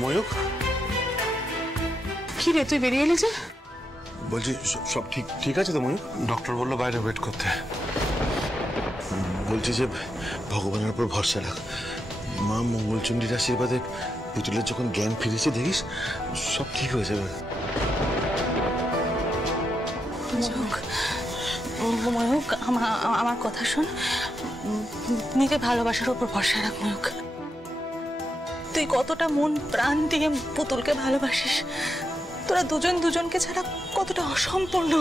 ময়ূক, কি রে তুই বেরিয়ে এলি যে? বলছি সব ঠিক আছে তো ময়ূক? ডক্টর বললো বাইরে ওয়েট করতে। বলছি যে ভগবানের উপর ভরসা রাখ, মা মঙ্গলচণ্ডীর আশীর্বাদে পুতুলের যখন জ্ঞান ফিরেছে দেখিস সব ঠিক হয়ে যাবে। ময়ূক, আমার কথা শোন, নিজে ভালোবাসার উপর ভরসা রাখ ময়ূক। তুই কতটা মন প্রাণ দিয়ে পুতুলকে ভালোবাসিস, তোরা দুজন দুজনকে ছাড়া কতটা অসম্পূর্ণ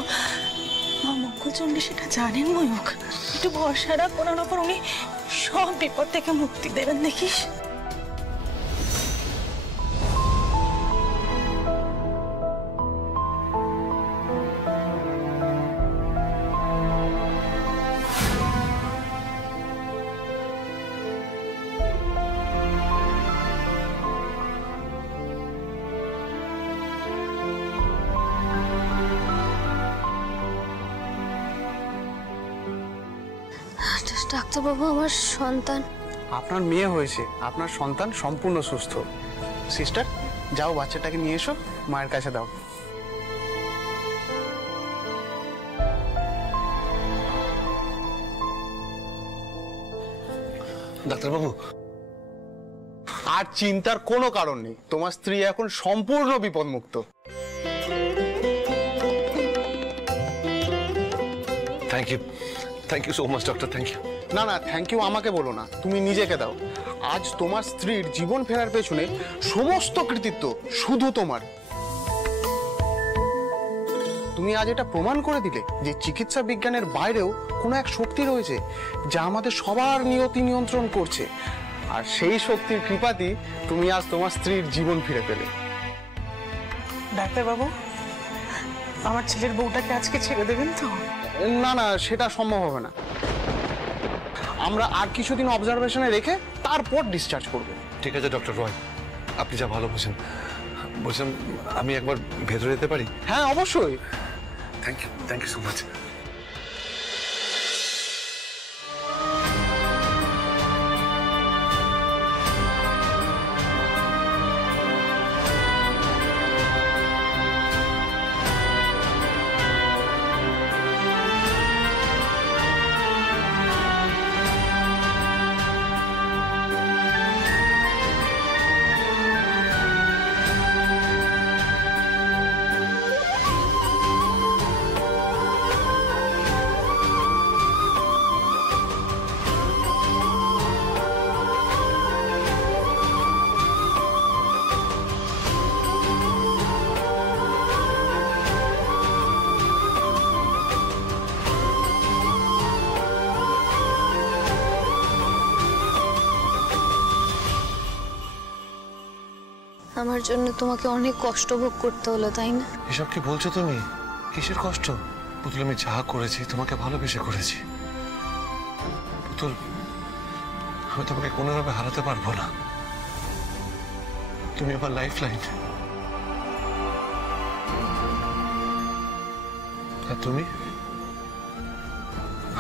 মা মঙ্গলচণ্ডী সেটা জানেন ময়ূক। একটু ভরসা রাখ ওনার ওপর, উনি সব বিপদ থেকে মুক্তি দেবেন দেখিস। ডাক্তারবাবু, আমার সন্তান। আপনার মেয়ে হয়েছে, আপনার সন্তান সম্পূর্ণ সুস্থ। সিস্টার, যাও বাচ্চাটাকে নিয়ে এসো, মায়ের কাছে দাও। ডাক্তারবাবু, আর চিন্তার কোনো কারণ নেই, তোমার স্ত্রী এখন সম্পূর্ণ বিপদমুক্ত। Thank you so much doctor, thank you. না না, থ্যাংক ইউ আমাকে বলো না, তুমি নিজেকে দাও। আজ তোমার স্ত্রীর জীবন ফেরার পেছনে সমস্ত কৃতিত্ব শুধু তোমার। তুমি আজ এটা প্রমাণ করে দিলে যে চিকিৎসা বিজ্ঞানের বাইরেও কোনো এক শক্তি রয়েছে যা আমাদের সবার নিয়তি নিয়ন্ত্রণ করছে, আর সেই শক্তির কৃপাতেই তুমি আজ তোমার স্ত্রীর জীবন ফিরে পেলে। ডাক্তারবাবু, আমার ছেলের বউটাকে আজকে ছেড়ে দেবেন তো? না না, সেটা সম্ভব হবে না। আমরা আর কিছুদিন অবজারভেশনে রেখে তারপর ডিসচার্জ করব। ঠিক আছে ডক্টর রয়, আপনি যা ভালো বোঝেন। বলছিলাম আমি একবার ভেতরে যেতে পারি? হ্যাঁ অবশ্যই। Thank you so much. আমার জন্য তোমাকে অনেক কষ্ট ভোগ করতে হলো, তাই না? এসব কি বলছো তুমি? কিসের কষ্ট? পুতুল, আমি যা করেছি তোমাকে ভালোবেসে করেছি। পুতুল, আমি তোমাকে কোনোভাবে হারাতে পারবো না। তুমি আমার লাইফ লাইন। আর তুমি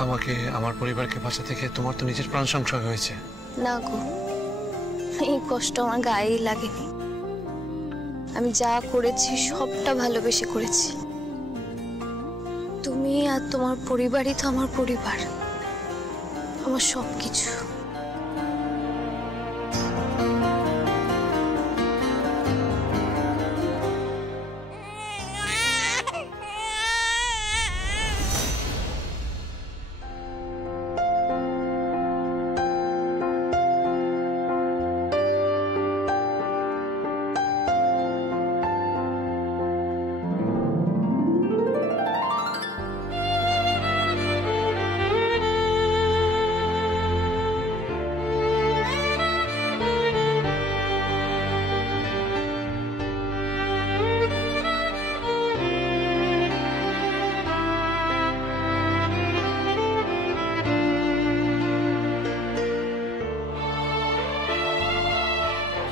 আমাকে, আমার পরিবারকে বাঁচা থেকে তোমার তো নিজের প্রাণ সংশয় হয়েছে। না গো, এই কষ্ট আমার গায়েই লাগেনি। আমি যা করেছি সবটা ভালোবেসে করেছি। তুমি আর তোমার পরিবারই তো আমার পরিবার, আমার সবকিছু।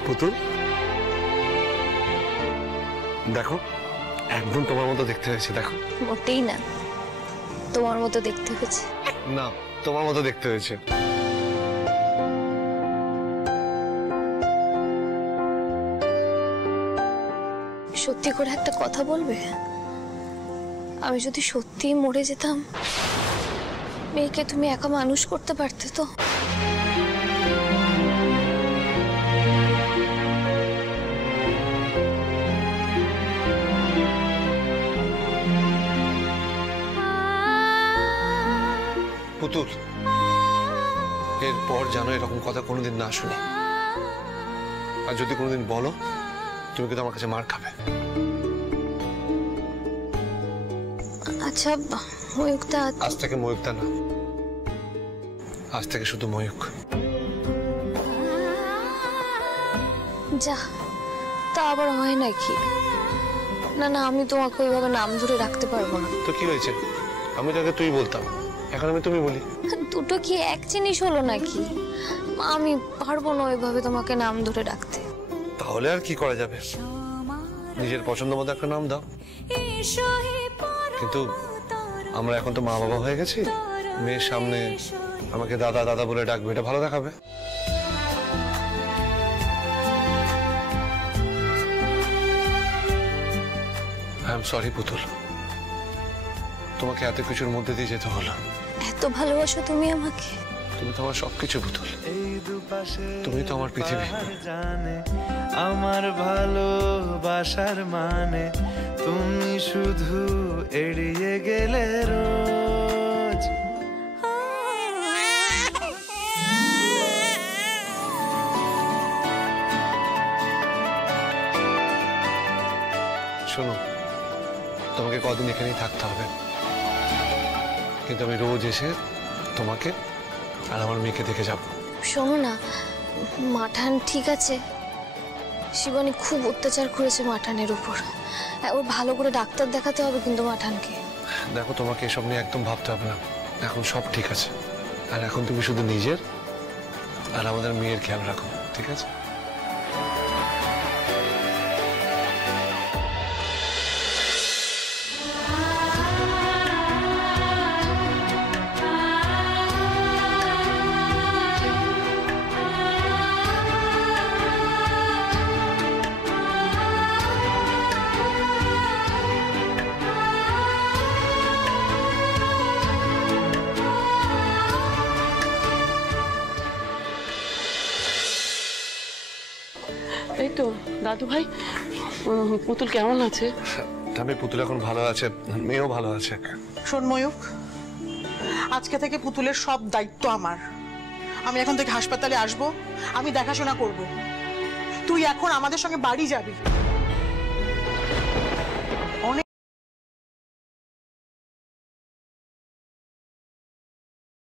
পুতুল, দেখো একদম তোমার মতো দেখতে হয়েছে। দেখো, মোটেই না, তোমার মতো দেখতে হয়েছে। না, তোমার মতো দেখতে হয়েছে। সত্যি করে একটা কথা বলবে? আমি যদি সত্যিই মরে যেতাম, মেয়েকে তুমি একা মানুষ করতে পারতে তো? পুতুল, এরপর জানো এরকম কথা কোনোদিন না শুনি। আর যদি কোনোদিন বলো, তুমি কিন্তু আমার কাছে মার খাবে। আচ্ছা ময়ূকদা, আজ থেকে ময়ূকদা না, আজ থেকে শুধু ময়ূক। যা, তা আবার হয় নাকি? না না, আমি তোমাকে ওইভাবে নাম ধরে রাখতে পারবো না। তো কি হয়েছে? আমি তোকে তুই বলতাম, এখন আমি তুমি বলি। দুটো কি এক জিনিস হলো নাকি? আমি পারবো না ওইভাবে তোমাকে নাম ধরে রাখতে। তাহলে আর কি করা যাবে? নিজের পছন্দ মতো একটা নাম দাও। কিন্তু আমরা এখন তো মা বাবা হয়ে গেছি, মেয়ের সামনে আমাকে দাদা দাদা বলে ডাকবে, এটা ভালো দেখাবে। আই এম সরি পুতুল, তোমাকে এত কিছুর মধ্যে দিয়ে যেতে হলো। এত ভালোবাসো তুমি আমাকে? তুমি তো আমার সবকিছু পুতুল, তুমি তো আমার পৃথিবী। আমার ভালোবাসার মানে তুমি শুধু এড়িয়ে গেলে রোজ। শোনো, তোমাকে কদিন এখানেই থাকতে হবে, কিন্তু আমি রোজ এসে তোমাকে আর আমার মেয়েকে দেখে যাব। শোনো না, মাঠান ঠিক আছে, শিবানী খুব অত্যাচার করেছে মাঠানের উপর। ওর ভালো করে ডাক্তার দেখাতে হবে কিন্তু মাঠানকে। দেখো, তোমাকে এসব নিয়ে একদম ভাবতে হবে না, এখন সব ঠিক আছে। আর এখন তুমি শুধু নিজের আর আমাদের মেয়ের খেয়াল রাখো, ঠিক আছে? এই তো দাদু ভাই, পুতুল কেমন আছে? আমি পুতুল এখন ভালো আছে, মেয়েও ভালো আছে। শোন ময়ূক, আজকে থেকে পুতুলের সব দায়িত্ব আমার। আমি এখন থেকে হাসপাতালে আসবো, আমি দেখাশোনা করব। তুই এখন আমাদের সঙ্গে বাড়ি যাবি।